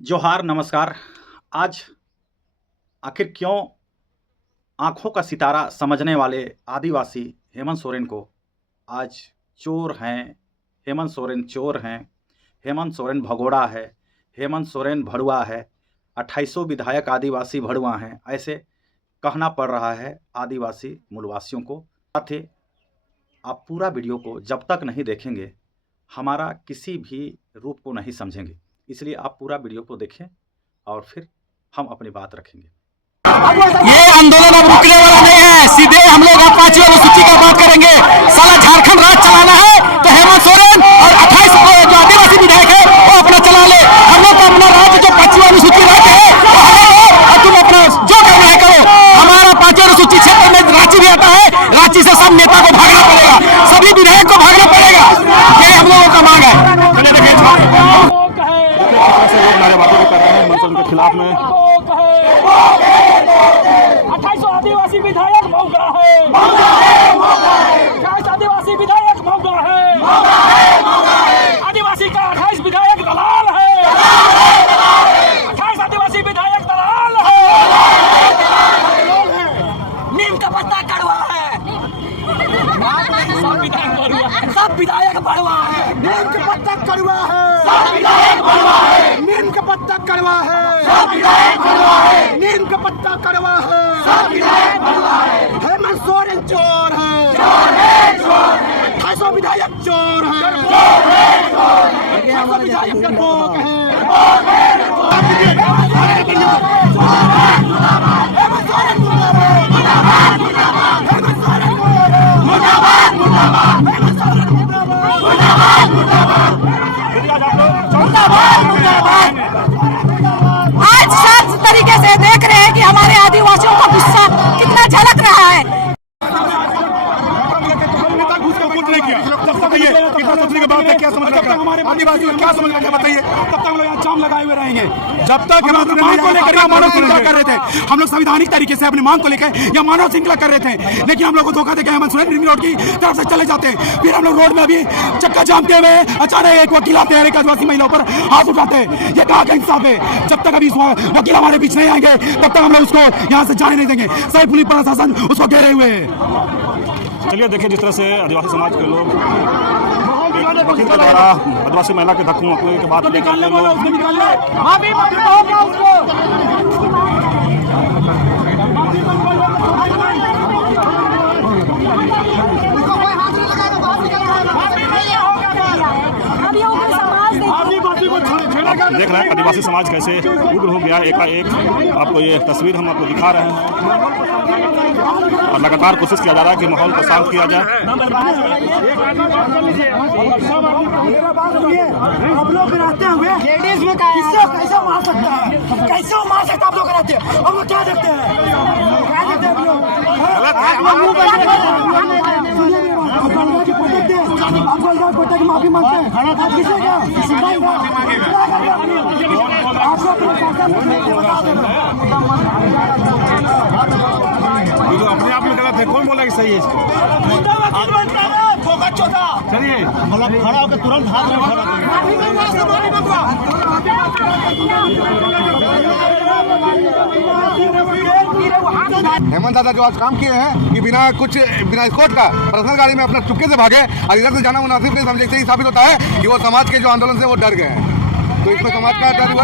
जोहार नमस्कार। आज आखिर क्यों आंखों का सितारा समझने वाले आदिवासी हेमंत सोरेन को आज चोर हैं, हेमंत सोरेन चोर हैं, हेमंत सोरेन भगोड़ा है, हेमंत सोरेन भड़ुआ है, 2800 विधायक आदिवासी भड़ुआ हैं, ऐसे कहना पड़ रहा है आदिवासी मूलवासियों को। साथ ही आप पूरा वीडियो को जब तक नहीं देखेंगे हमारा किसी भी रूप को नहीं समझेंगे, इसलिए आप पूरा वीडियो को देखें और फिर हम अपनी बात रखेंगे। ये आंदोलन अब रुकने वाला नहीं है। सीधे हम लोग अब 5वीं अनुसूची का बात करेंगे। साला झारखंड राज चलाना है तो हेमंत सोरेन और 28 जो आदिवासी विधायक है वो अपना चला ले। हम लोग का अपना राज्य जो 5वीं अनुसूची राज्य है वो हमें और तुम अपना जो करना है करो। हमारा 5वीं अनुसूची क्षेत्र में रांची भी आता है। रांची से सब नेता को भागना पड़ेगा, सभी विधायक को भागना पड़ेगा। ये हम लोगों का मांग है। नारेबाजी कर रहे हैं मंसूर के खिलाफ में। 2800 आदिवासी विधायक मौका है, 28 आदिवासी विधायक मौका है, आदिवासी का 28 विधायक दलाल है, 28 आदिवासी विधायक दलाल है। नीम का पत्ता कड़वा है, सब विधायक बड़वा है। नीम का पत्ता कड़वा है, सब विधायक बड़वा है। नीम का पत्ता कड़वा है, सब विधायक बड़वा है। नीम का पत्ता कड़वा है, सब विधायक बड़वा है। हेमंत सोरेन चोर है, चोर है, चोर है। 2800 विधायक चोर है, चोर है, चोर है। हमारे विधायक का भोग है, भोग है, हेमंत सोरेन मुर्दाबाद, हेमंत सोरेन मुर्दाबाद, मुर्दाबाद, मुर्दाबाद। हेमंत सोरेन मुर्दाबाद, मुर्दाबाद, हेमंत सोरेन मुर्दाबाद, मुर्दाबाद, मुर्दाबाद, मुर्दाबाद, मुर्दाबाद। आज साफ तरीके से देख रहे हैं कि हमारे आदिवासियों का गुस्सा कितना झलक रहा है। आदिवासी क्या समझ रहे बताइए। तब तक हम लोग यहाँ जाम लगाए हुए रहेंगे जब तक हम अपनी मांग को लेकर मानव श्रृंखला कर रहे थे। हम लोग संवैधानिक तरीके से अपनी मांग को लेकर या मानव श्रृंखला कर रहे थे, लेकिन हम लोग को धोखा देकर हेमंत सोरेन रिंग रोड की तरफ से चले जाते हैं। फिर हम लोग रोड में अभी चक्का जामते हुए अचानक एक वकील आते हैं, एक आदिवासी महिलाओं पर हाथ उठाते हैं। ये कहाँ का इंसाफ है? जब तक अभी वकील हमारे बीच नहीं आएंगे तब तक हम लोग उसको यहाँ से जाने नहीं देंगे। सही पुलिस प्रशासन उसको घेरे हुए है। चलिए देखिए जिस तरह से आदिवासी समाज के लोग वकील के द्वारा आदिवासी महिला के धक्कों मक्कों के बाद देख रहे हैं आदिवासी समाज कैसे उग्र हो गया एकाएक। आपको ये तस्वीर हम आपको दिखा रहे हैं और लगातार कोशिश किया जा रहा है कि माहौल को शांत किया जाए। आप लोग रहते हुए लेडीज में कैसे मार सकता है? कैसे मार सकता? आप लोग रहते हैं और वो क्या देखते हैं? क्या देखते हैं आप लोग? आप माफी मांगते हैं अपने आप में गलत है। कौन बोला कि सही है? चलिए खड़ा होकर तुरंत हाथ हेमंत दादा जो आज काम किए हैं कि बिना स्कोर्ट का पर्सनल गाड़ी में अपना चुपके से भागे और इधर से जाना मुनासिब नहीं समझे। से ही साबित होता है कि वो समाज के जो आंदोलन से वो डर गए हैं। तो इसमें समाज का डर हुआ।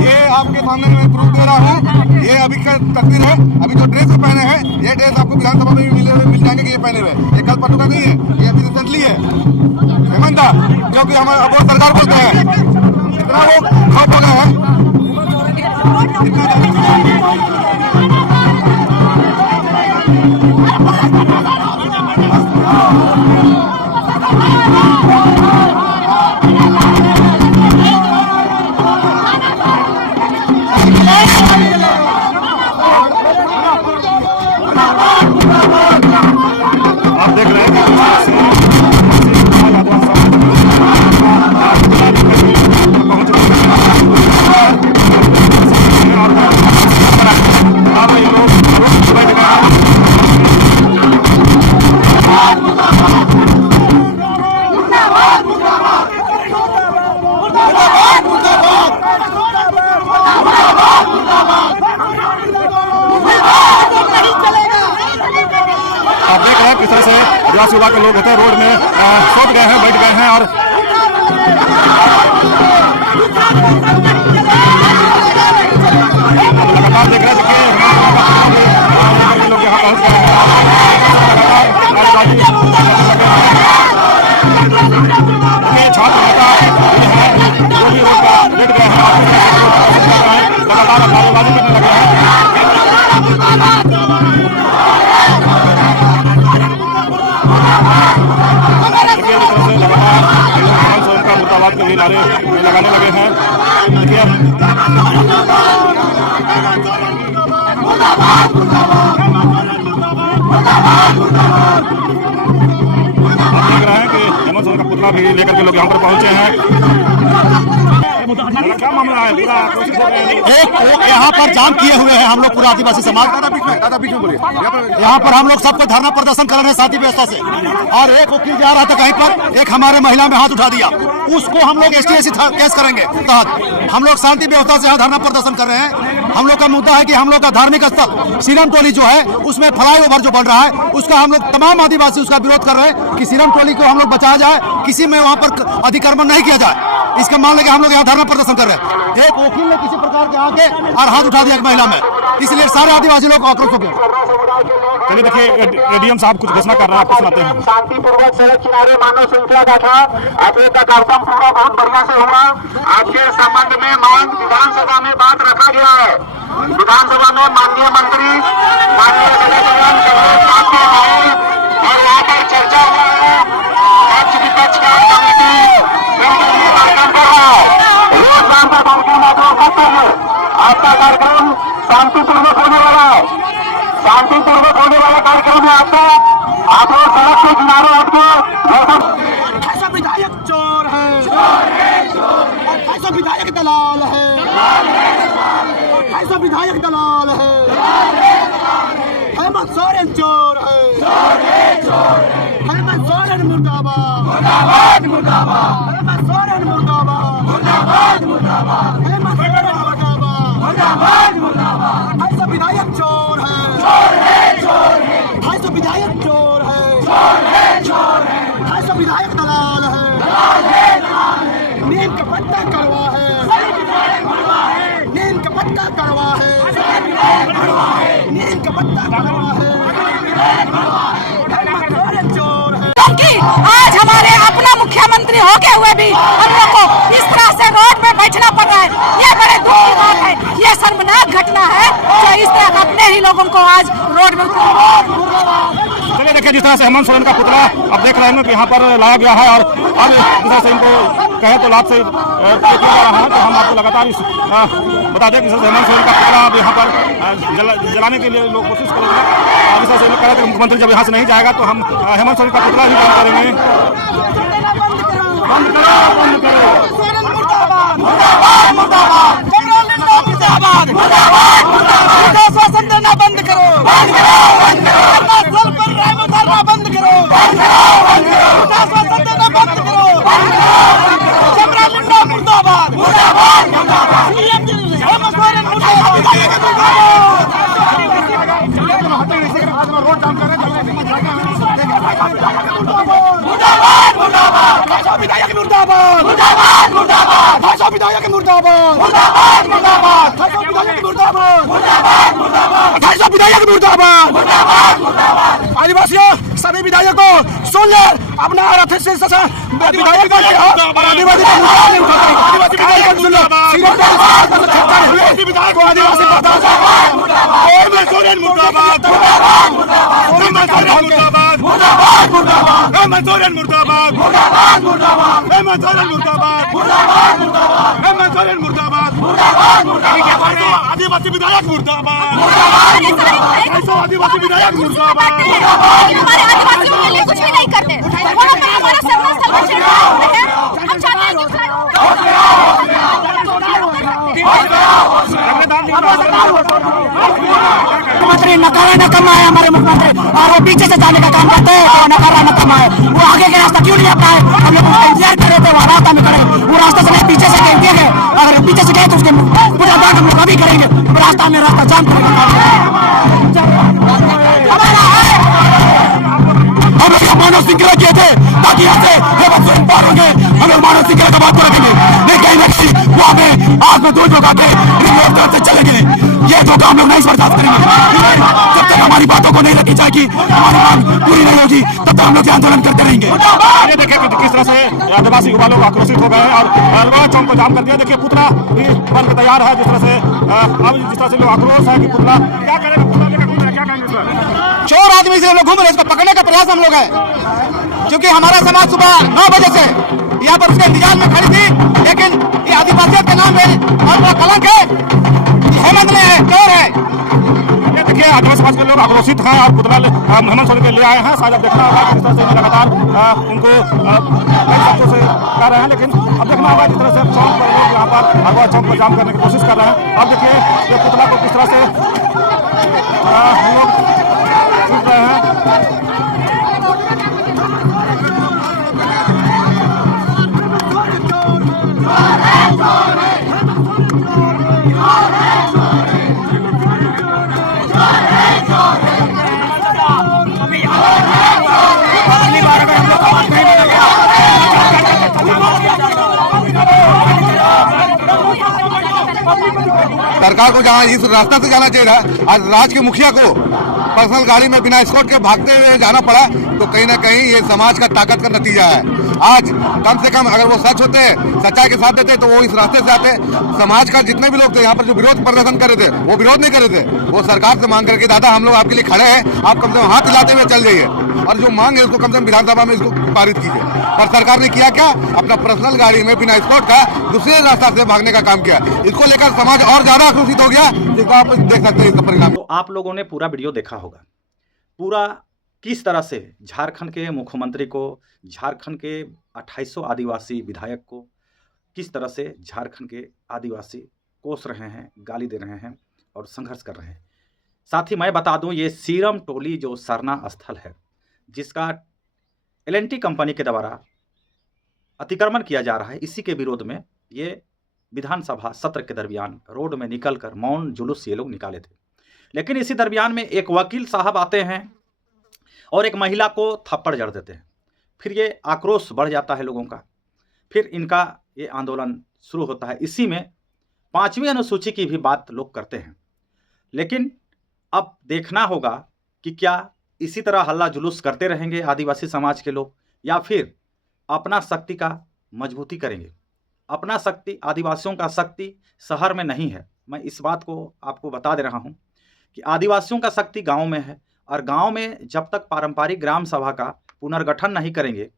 ये आपके सामने में प्रूफ दे रहा हूँ। ये अभी का तस्वीर है। अभी जो ड्रेस पहने हैं ये ड्रेस आपको विधानसभा में भी मिल जाएंगे कि ये पहने हुए। ये कल पटुका नहीं है, ये अभी रिसेंटली है हेमंत दा, क्योंकि हमारे अब सरकार बोलते हैं इतना वो खौफ हो गया है। आप देख रहे हैं जिस तरह से आदिवासी विभाग के लोग होते हैं रोड में सोच गए हैं, बैठ गए हैं और लगातार देख रहे हैं लोग यहाँ पहुँच गए हैं। छात्र नेता जो भी रोड पर बैठ गए हैं लगातार नारेबाजी करने लगे हैं। मुर्दाबाद के भी नारे लगाने लगे हैं। आप देख रहे हैं कि हेमंत सोरेन का पुतला भी लेकर के लोग यहाँ पर पहुंचे हैं। क्या मामला है? एक यहाँ पर जाम किए हुए हैं हम लोग पूरा आदिवासी समाज। यहाँ पर हम लोग सबको धरना प्रदर्शन कर रहे हैं शांति व्यवस्था से, और एक वकील जा रहा था कहीं पर, एक हमारे महिला में हाथ उठा दिया, उसको हम लोग ST केस करेंगे तहत। हम लोग शांति व्यवस्था से यहाँ धरना प्रदर्शन कर रहे हैं। हम लोग का मुद्दा है कि हम लोग का धार्मिक स्थल सीरम टोली जो है उसमें फ्लाईओवर जो बन रहा है उसका हम लोग तमाम आदिवासी उसका विरोध कर रहे हैं कि सीरम टोली को हम लोग बचाया जाए, किसी में वहाँ पर अतिक्रमण नहीं किया जाए। इसका मान लेके हम लोग यहाँ धरना प्रदर्शन कर रहे हैं। एक वकील ने किसी प्रकार के आके और हाथ उठा दिया एक महिला में, इसलिए सारे आदिवासी लोग आक्रोश हो गए। चलिए देखिए ADM साहब कुछ घोषणा कर रहे हैं, आपको सुनाते हैं। शांतिपूर्वक सड़क किनारे मानव श्रृंखला का था। आज का कार्यक्रम पूरा बहुत बढ़िया से हुआ। आज के संबंध में मांग विधानसभा में बात रखा गया है। विधानसभा में माननीय मंत्री और यहाँ पर चर्चा हुआ है। पक्ष विपक्ष का कमेटी कार्यक्रम कर रहा है। रोज शाम का कार्यक्रम आप लोग करते हैं। आपका कार्यक्रम शांतिपूर्वक होने वाला है। शांतिपूर्वक होने वाला कार्यक्रम है आपका। आप लोग सड़क के किनारे हटके। ऐसा विधायक चोर है, ऐसा विधायक दलाल है, ऐसा विधायक दलाल है। हेमंत सोरेन चोर है, हेमंत सोरेन मुर्दाबाद, हेमंत सोरेन मुर्दाबाद, हेमंत सोरेन मुर्दाबाद। ऐसा विधायक चोर है, ऐसा विधायक चोर है, ऐसा विधायक दलाल है। नीम का पत्ता कड़वा है, नीम का पत्ता कड़वा है, नीम का पत्ता कड़वा है। चोर है क्योंकि आज हमारे अपना मुख्यमंत्री होके हुए भी हम लोग को इस तरह से रोड में बैठना पड़ रहा है। ये बड़े दुख की बात है, ये शर्मनाक घटना है जो इस तरह अपने ही लोगों को आज रोड में चलिए देखिए जिस तरह से हेमंत सोरेन का पुतला अब देख रहे हैं कि यहाँ पर लाया गया है, और अब जिस तरह से इनको कहे तो लाभ से किया जा रहा है। तो हम आपको लगातार बता दें कि जिस तरह से हेमंत सोरेन का पुतला अब यहाँ पर जलाने के लिए लोग कोशिश करेंगे। जिस तरह से कह रहे थे मुख्यमंत्री जब यहाँ से नहीं जाएगा तो हम हेमंत सोरेन का पुतला भी बंद करेंगे। बंद करो, बंद करो। शासन देना बंद करो, धरना पर धरना बंद करो, शासन देना बंद करो। मुर्दाबाद, हेमंत सोरेन विधायक मुर्दाबाद, भाजपा विधायक मुर्दाबाद, भाजपा विधायक मुर्दाबाद, भाजपा विधायक मुर्दाबाद। आदिवासियों सभी विधायकों सुन ले, अपना विधायक हेमंत सोरेन मुर्दाबाद, हेमंत सोरेन मुर्दाबाद, हेमंत सोरेन मुर्दाबाद, आदिवासी विधायक मुर्दाबाद, आदिवासी विधायक मुर्दाबाद। हमारे आदिवासियों के लिए कुछ भी नहीं करते, वहाँ पर हमारा सर्वस्व हम चाहते हैं मुख्यमंत्री नकारा न कमाए हमारे मुख्यमंत्री, और वो पीछे से जाने का काम करते हैं तो नकारा न कमाए। वो आगे का रास्ता क्यों नहीं आता है? हम लोग उसका इंतजार कर रहे थे, वो रास्ता में खड़े, वो रास्ते से नहीं पीछे से गए गए, अगर पीछे से गए तो उसके पूरा दांत हम लोग अभी करेंगे। रास्ता में रास्ता जाम करेंगे। मानव श्रृंखला किए थे ताकि यहाँ से हेमंत सोरेन पार होंगे, हम लोग मानव श्रृंखला का बात को रखेंगे। नहीं कहीं ना कहीं वो हमें आग में दूध लगा के तरफ से चलेंगे। ये धोखा हम लोग नहीं बर्दाश्त करेंगे। जब तक हमारी बातों को नहीं रखी जाएगी, हमारी मांग पूरी नहीं होगी, तब तक हम लोग आंदोलन करते रहेंगे। ये देखिए कि किस तरह से आदिवासी युवा लोग आक्रोशित हो गए हैं और अलवा चौक को जाम कर दिया। देखिए पुतला भी बन के तैयार है। जिस तरह से अब जिस तरह से लोग आक्रोश है कि पुतला क्या करेगा, पुतला लेकर घूम रहे हैं, क्या कहेंगे इस पर? चोर आदमी से लोग घूम रहे हैं, इसको पकड़ने का प्रयास हम लोग है, क्योंकि हमारा समाज सुबह 9 बजे से यहाँ पर उसके इंतजार में खड़ी थी, लेकिन ये आदिवासियों के नाम में बहुत बड़ा कलंक है, हेमंत ने है, चोर है। ये देखिए आदिवासी समाज के लोग आक्रोशित हैं और पुतला हेमंत सोरेन के ले आए हैं। शायद अब देखना होगा किस तरह से लगातार उनको कई शब्दों से कर रहे हैं, लेकिन अब देखना होगा जिस तरह से चौक पर लोग यहाँ पर अगवा चौक पर जाम करने की कोशिश कर रहे हैं। अब देखिए ये पुतला को किस तरह से हम लोग छूट रहे हैं। सरकार को जहाँ इस रास्ता से जाना चाहिए था, आज राज्य के मुखिया को पर्सनल गाड़ी में बिना एस्कॉर्ट के भागते हुए जाना पड़ा, तो कहीं ना कहीं ये समाज का ताकत का नतीजा है। आज कम से कम अगर वो सच होते, सच्चाई के साथ देते, तो वो इस रास्ते से आते। समाज का जितने भी लोग थे यहाँ पर जो विरोध प्रदर्शन कर रहे थे, वो विरोध नहीं कर रहे थे, वो सरकार से मांग करके दादा हम लोग आपके लिए खड़े हैं, आप कम से कम हाथ हिलाते हुए चल जाइए और जो मांग है उसको कम से कम विधानसभा में इसको पारित कीजिए। पर सरकार ने किया क्या? अपना पर्सनल गाड़ी में बिना एस्कॉर्ट का दूसरे रास्ता से भागने का काम किया। इसको लेकर समाज और ज्यादा आक्रोशित हो गया, जिसको आप देख सकते हैं इसका परिणाम। तो आप लोगों ने पूरा वीडियो देखा होगा, पूरा किस तरह से झारखंड के मुख्यमंत्री को, झारखंड के 2800 आदिवासी विधायक को किस तरह से झारखंड के आदिवासी कोस रहे हैं, गाली दे रहे हैं और संघर्ष कर रहे हैं। साथ ही मैं बता दूं, ये सीरम टोली जो सरना स्थल है, जिसका L&T कंपनी के द्वारा अतिक्रमण किया जा रहा है, इसी के विरोध में ये विधानसभा सत्र के दरमियान रोड में निकलकर मौन जुलूस ये लोग निकाले थे। लेकिन इसी दरमियान में एक वकील साहब आते हैं और एक महिला को थप्पड़ जड़ देते हैं। फिर ये आक्रोश बढ़ जाता है लोगों का, फिर इनका ये आंदोलन शुरू होता है। इसी में 5वीं अनुसूची की भी बात लोग करते हैं। लेकिन अब देखना होगा कि क्या इसी तरह हल्ला जुलूस करते रहेंगे आदिवासी समाज के लोग, या फिर अपना शक्ति का मजबूती करेंगे। अपना शक्ति, आदिवासियों का शक्ति शहर में नहीं है। मैं इस बात को आपको बता दे रहा हूँ कि आदिवासियों का शक्ति गांव में है, और गांव में जब तक पारंपरिक ग्राम सभा का पुनर्गठन नहीं करेंगे,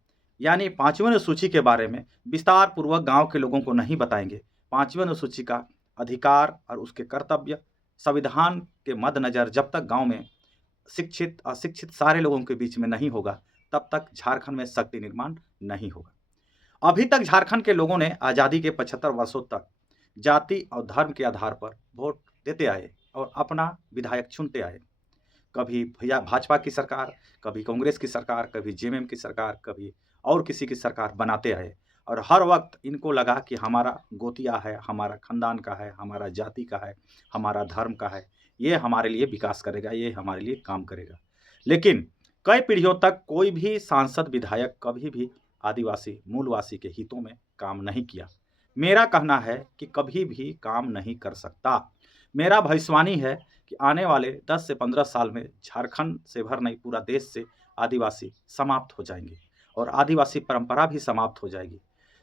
यानी 5वीं अनुसूची के बारे में विस्तार पूर्वक गांव के लोगों को नहीं बताएंगे, 5वीं अनुसूची का अधिकार और उसके कर्तव्य संविधान के मद्देनजर जब तक गांव में शिक्षित अशिक्षित सारे लोगों के बीच में नहीं होगा, तब तक झारखंड में शक्ति निर्माण नहीं होगा। अभी तक झारखंड के लोगों ने आज़ादी के 75 वर्षों तक जाति और धर्म के आधार पर वोट देते आए और अपना विधायक चुनते आए। कभी भैया भाजपा की सरकार, कभी कांग्रेस की सरकार, कभी जेएमएम की सरकार, कभी और किसी की सरकार बनाते आए, और हर वक्त इनको लगा कि हमारा गोतिया है, हमारा खानदान का है, हमारा जाति का है, हमारा धर्म का है, ये हमारे लिए विकास करेगा, ये हमारे लिए काम करेगा। लेकिन कई पीढ़ियों तक कोई भी सांसद विधायक कभी भी आदिवासी मूलवासी के हितों में काम नहीं किया। मेरा कहना है कि कभी भी काम नहीं कर सकता। मेरा भविष्यवाणी है कि आने वाले 10 से 15 साल में झारखंड से भर नहीं पूरा देश से आदिवासी समाप्त हो जाएंगे और आदिवासी परंपरा भी समाप्त हो जाएगी।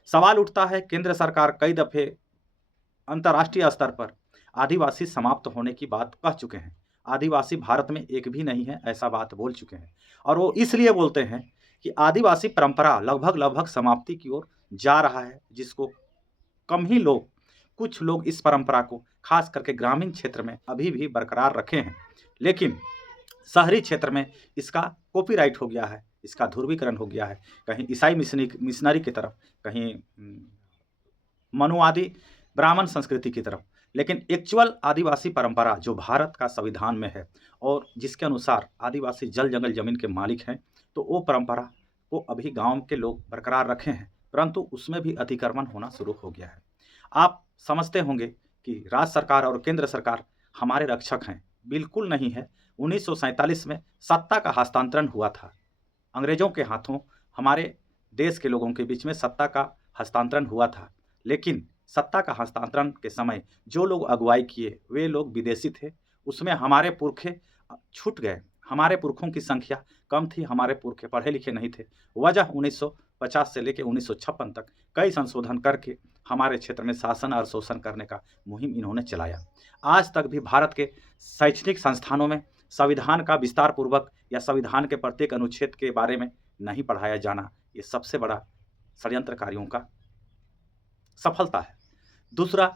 सवाल उठता है, केंद्र सरकार कई दफ़े अंतर्राष्ट्रीय स्तर पर आदिवासी समाप्त होने की बात कह चुके हैं। आदिवासी भारत में एक भी नहीं है, ऐसा बात बोल चुके हैं, और वो इसलिए बोलते हैं कि आदिवासी परंपरा लगभग समाप्ति की ओर जा रहा है, जिसको कम ही लोग, कुछ लोग इस परंपरा को खास करके ग्रामीण क्षेत्र में अभी भी बरकरार रखे हैं। लेकिन शहरी क्षेत्र में इसका कॉपीराइट हो गया है, इसका ध्रुवीकरण हो गया है, कहीं ईसाई मिशनरी की तरफ, कहीं मनुवादी ब्राह्मण संस्कृति की तरफ। लेकिन एक्चुअल आदिवासी परंपरा जो भारत का संविधान में है और जिसके अनुसार आदिवासी जल जंगल जमीन के मालिक हैं, तो वो परंपरा को अभी गांव के लोग बरकरार रखे हैं, परंतु उसमें भी अतिक्रमण होना शुरू हो गया है। आप समझते होंगे कि राज्य सरकार और केंद्र सरकार हमारे रक्षक हैं। बिल्कुल नहीं है। 1947 में सत्ता का हस्तांतरण हुआ था, अंग्रेज़ों के हाथों हमारे देश के लोगों के बीच में सत्ता का हस्तांतरण हुआ था, लेकिन सत्ता का हस्तांतरण के समय जो लोग अगुवाई किए वे लोग विदेशी थे। उसमें हमारे पुरखे छूट गए। हमारे पुरखों की संख्या कम थी, हमारे पुरखे पढ़े लिखे नहीं थे। वजह 1950 से लेकर 1956 तक कई संशोधन करके हमारे क्षेत्र में शासन और शोषण करने का मुहिम इन्होंने चलाया। आज तक भी भारत के शैक्षणिक संस्थानों में संविधान का विस्तार पूर्वक या संविधान के प्रत्येक अनुच्छेद के बारे में नहीं पढ़ाया जाना, ये सबसे बड़ा षड्यंत्रकारियों का सफलता है। दूसरा,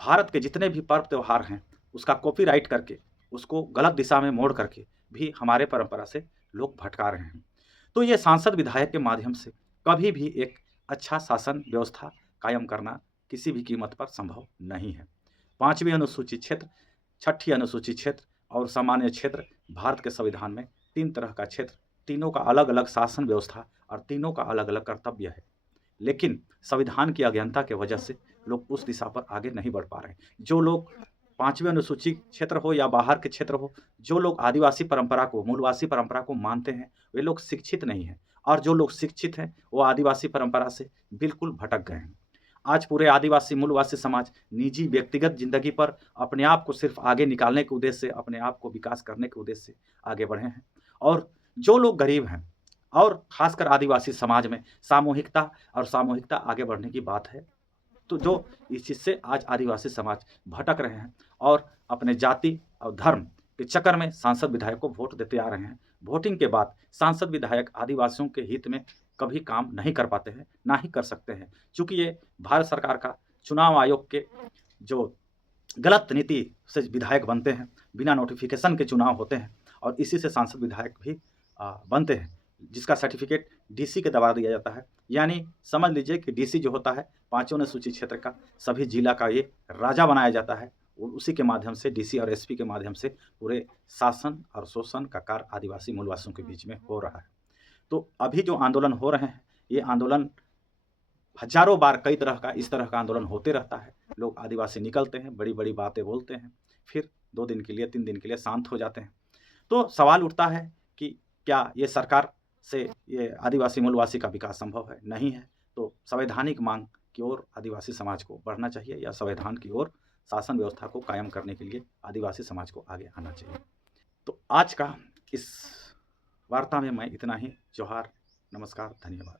भारत के जितने भी पर्व त्यौहार हैं उसका कॉपीराइट करके उसको गलत दिशा में मोड़ करके भी हमारे परंपरा से लोग भटका रहे हैं। तो ये सांसद विधायक के माध्यम से कभी भी एक अच्छा शासन व्यवस्था कायम करना किसी भी कीमत पर संभव नहीं है। 5वीं अनुसूचित क्षेत्र, 6ठी अनुसूचित क्षेत्र और सामान्य क्षेत्र भारत के संविधान में 3 तरह का क्षेत्र, तीनों का अलग अलग शासन व्यवस्था और तीनों का अलग अलग कर्तव्य है। लेकिन संविधान की अज्ञानता के वजह से लोग उस दिशा पर आगे नहीं बढ़ पा रहे हैं। जो लोग 5वीं अनुसूचित क्षेत्र हो या बाहर के क्षेत्र हो, जो लोग आदिवासी परंपरा को, मूलवासी परंपरा को मानते हैं, वे लोग शिक्षित नहीं हैं, और जो लोग शिक्षित हैं वो आदिवासी परंपरा से बिल्कुल भटक गए हैं। आज पूरे आदिवासी मूलवासी समाज निजी व्यक्तिगत जिंदगी पर अपने आप को सिर्फ आगे निकालने के उद्देश्य से, अपने आप को विकास करने के उद्देश्य से आगे बढ़े हैं। और जो लोग गरीब हैं और खासकर आदिवासी समाज में सामूहिकता आगे बढ़ने की बात है, तो जो इस चीज़ से आज आदिवासी समाज भटक रहे हैं और अपने जाति और धर्म के चक्कर में सांसद विधायक को वोट देते आ रहे हैं। वोटिंग के बाद सांसद विधायक आदिवासियों के हित में कभी काम नहीं कर पाते हैं, ना ही कर सकते हैं, क्योंकि ये भारत सरकार का चुनाव आयोग के जो गलत नीति से विधायक बनते हैं, बिना नोटिफिकेशन के चुनाव होते हैं और इसी से सांसद विधायक भी बनते हैं, जिसका सर्टिफिकेट डीसी के दबा दिया जाता है। यानी समझ लीजिए कि डीसी जो होता है 5वीं अनुसूचित क्षेत्र का, सभी जिला का ये राजा बनाया जाता है और उसी के माध्यम से, डीसी और एसपी के माध्यम से पूरे शासन और शोषण का कार्य आदिवासी मूलवासियों के बीच में हो रहा है। तो अभी जो आंदोलन हो रहे हैं, ये आंदोलन हजारों बार कई तरह का इस तरह का आंदोलन होते रहता है। लोग आदिवासी निकलते हैं, बड़ी बड़ी बातें बोलते हैं, फिर 2 दिन के लिए 3 दिन के लिए शांत हो जाते हैं। तो सवाल उठता है कि क्या ये सरकार से ये आदिवासी मूलवासी का विकास संभव है? नहीं है। तो संवैधानिक मांग की ओर आदिवासी समाज को बढ़ना चाहिए या संविधान की ओर शासन व्यवस्था को कायम करने के लिए आदिवासी समाज को आगे आना चाहिए। तो आज का इस वार्ता में मैं इतना ही। जोहार, नमस्कार, धन्यवाद।